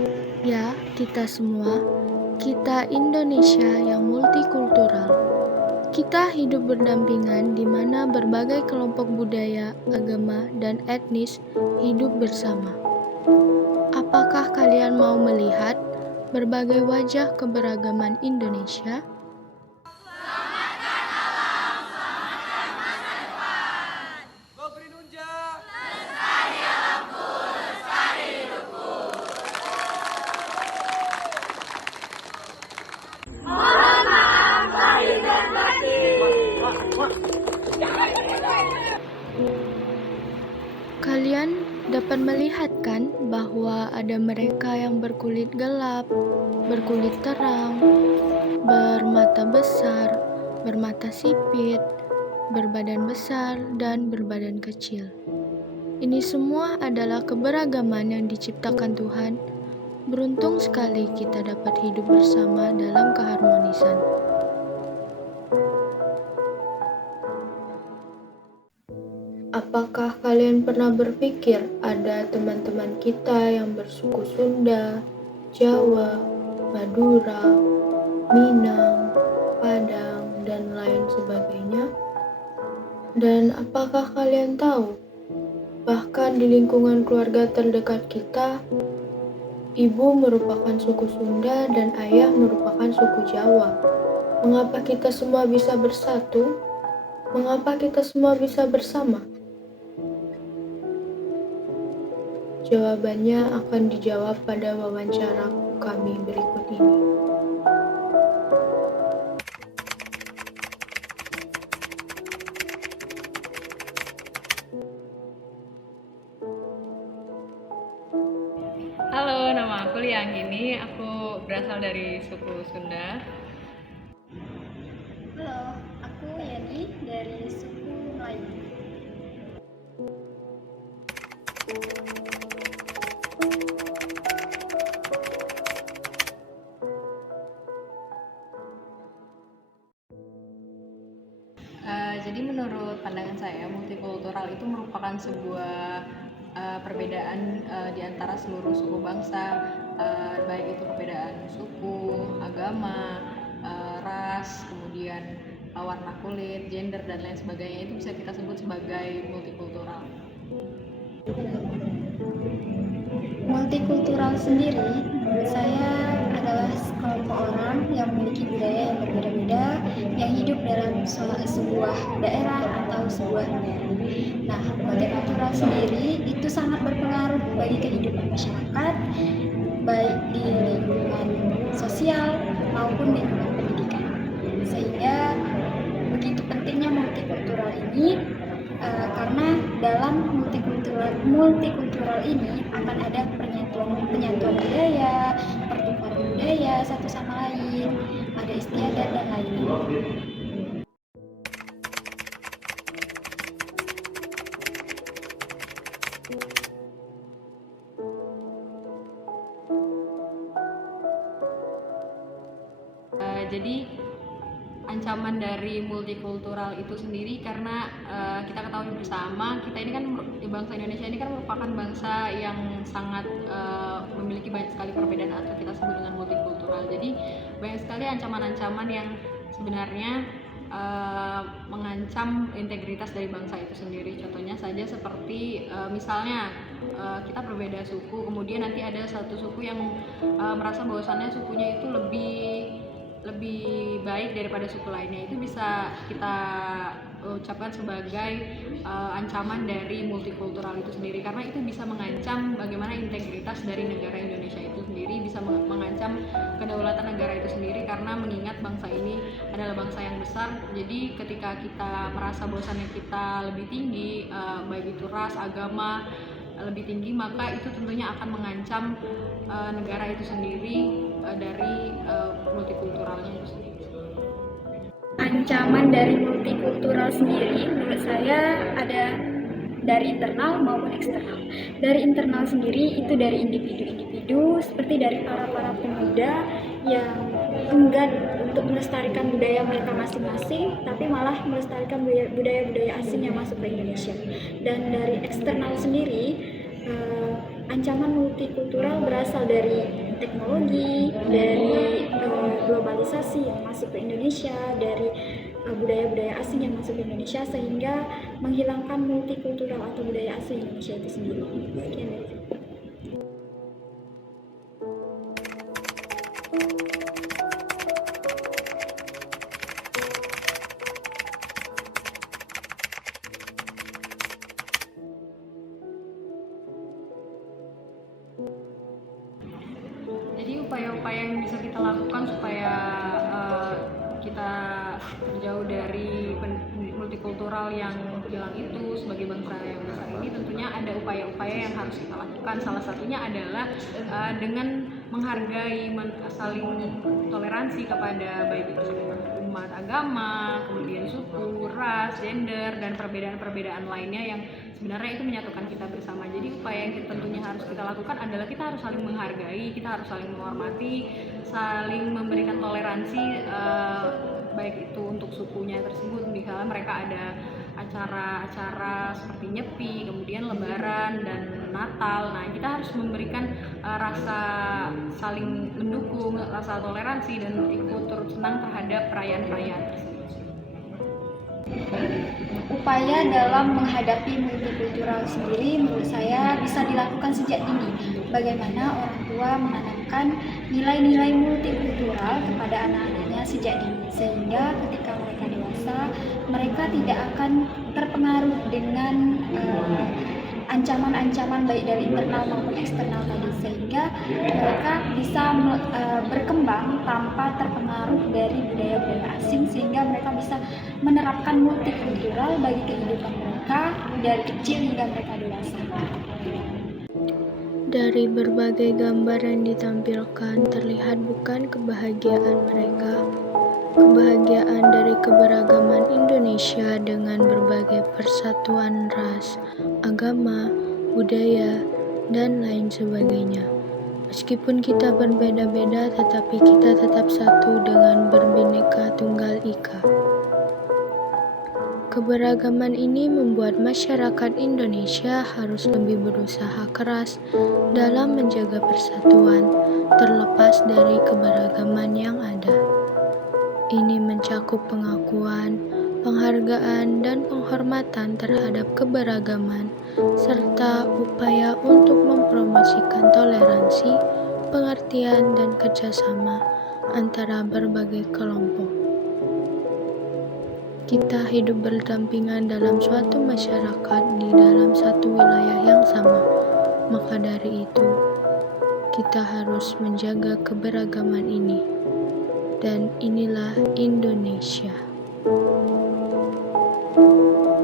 Ya, kita semua, kita Indonesia yang multikultural. Kita hidup berdampingan di mana berbagai kelompok budaya, agama, dan etnis hidup bersama. Apakah kalian mau melihat berbagai wajah keberagaman Indonesia? Go Green Unja! Kalian dapat melihat kan bahwa ada mereka yang berkulit gelap, berkulit terang, bermata besar, bermata sipit, berbadan besar, dan berbadan kecil. Ini semua adalah keberagaman yang diciptakan Tuhan. Beruntung sekali kita dapat hidup bersama dalam keharmonisan. Apakah kalian pernah berpikir ada teman-teman kita yang bersuku Sunda, Jawa, Madura, Minang, Padang, dan lain sebagainya? Dan apakah kalian tahu, bahkan di lingkungan keluarga terdekat kita, ibu merupakan suku Sunda dan ayah merupakan suku Jawa. Mengapa kita semua bisa bersatu? Mengapa kita semua bisa bersama? Jawabannya akan dijawab pada wawancara kami berikut ini. Halo, nama aku Lianggini. Aku berasal dari suku Sunda. Halo, aku Yani dari suku Melayu. Jadi menurut pandangan saya, multikultural itu merupakan sebuah perbedaan di antara seluruh suku bangsa, baik itu perbedaan suku, agama, ras, kemudian warna kulit, gender, dan lain sebagainya. Itu bisa kita sebut sebagai multikultural. Multikultural sendiri menurut saya adalah sekelompok orang yang memiliki budaya yang berbeda-beda yang hidup dalam sebuah daerah atau sebuah negara. Nah, multikultural sendiri itu sangat berpengaruh bagi kehidupan masyarakat, baik di lingkungan sosial maupun lingkungan pendidikan. Sehingga begitu pentingnya multikultural ini karena dalam multikultural ini akan ada penyatuan budaya, pertukaran budaya satu sama lain, ada istiadat dan lainnya. Jadi ancaman dari multikultural itu sendiri karena kita ketahui bersama, kita ini kan bangsa Indonesia ini kan merupakan bangsa yang sangat memiliki banyak sekali perbedaan atau kita sebut dengan multikultural. Jadi banyak sekali ancaman-ancaman yang sebenarnya mengancam integritas dari bangsa itu sendiri. Contohnya saja seperti misalnya kita berbeda suku, kemudian nanti ada satu suku yang merasa bahwasannya sukunya itu lebih baik daripada suku lainnya. Itu bisa kita ucapkan sebagai ancaman dari multikultural itu sendiri, karena itu bisa mengancam bagaimana integritas dari negara Indonesia itu sendiri, bisa mengancam kedaulatan negara itu sendiri, karena mengingat bangsa ini adalah bangsa yang besar. Jadi ketika kita merasa bahwasannya kita lebih tinggi, baik itu ras, agama lebih tinggi, maka itu tentunya akan mengancam negara itu sendiri dari multikulturalnya itu sendiri. Ancaman dari multikultural sendiri menurut saya ada dari internal maupun eksternal. Dari internal sendiri itu dari individu-individu seperti dari para pemuda yang enggan untuk melestarikan budaya mereka masing-masing, tapi malah melestarikan budaya-budaya asing yang masuk ke Indonesia. Dan dari eksternal sendiri ancaman multikultural berasal dari teknologi, dari globalisasi yang masuk ke Indonesia, dari budaya-budaya asing yang masuk ke Indonesia, sehingga menghilangkan multikultural atau budaya asli Indonesia itu sendiri. Sekian dari saya. Jadi upaya-upaya yang bisa kita lakukan supaya kita terjauh dari multikultural yang hilang itu sebagai bangsa yang besar ini, tentunya ada upaya-upaya yang harus kita lakukan. Salah satunya adalah dengan menghargai, saling toleransi kepada baik itu umat agama, kemudian suku, ras, gender, dan perbedaan-perbedaan lainnya yang sebenarnya itu menyatukan kita bersama. Jadi upaya yang tentunya harus kita lakukan adalah kita harus saling menghargai, kita harus saling menghormati, saling memberikan toleransi, baik itu untuk sukunya tersebut. Misalnya mereka ada acara-acara seperti Nyepi, kemudian Lebaran dan Natal. Nah, kita harus memberikan rasa saling mendukung, rasa toleransi, dan ikut turut senang terhadap perayaan-perayaan tersebut. Upaya dalam menghadapi multikultural sendiri menurut saya bisa dilakukan sejak dini. Bagaimana orang tua menanamkan nilai-nilai multikultural kepada anak-anaknya sejak dini, sehingga ketika mereka dewasa mereka tidak akan terpengaruh dengan ancaman-ancaman baik dari internal maupun eksternal tadi, sehingga mereka bisa berkembang tanpa terpengaruh dari budaya-budaya asing, sehingga mereka bisa menerapkan multikultural bagi kehidupan mereka dari kecil hingga mereka dewasa. Dari berbagai gambar yang ditampilkan terlihat bukan kebahagiaan mereka, kebahagiaan dari keberagaman Indonesia dengan berbagai persatuan ras, agama, budaya, dan lain sebagainya. Meskipun kita berbeda-beda, tetapi kita tetap satu dengan berbineka tunggal ika. Keberagaman ini membuat masyarakat Indonesia harus lebih berusaha keras dalam menjaga persatuan, terlepas dari keberagaman yang ada. Ini mencakup pengakuan, penghargaan, dan penghormatan terhadap keberagaman, serta upaya untuk mempromosikan toleransi, pengertian, dan kerjasama antara berbagai kelompok. Kita hidup berdampingan dalam suatu masyarakat di dalam satu wilayah yang sama. Maka dari itu, kita harus menjaga keberagaman ini. Dan inilah Indonesia.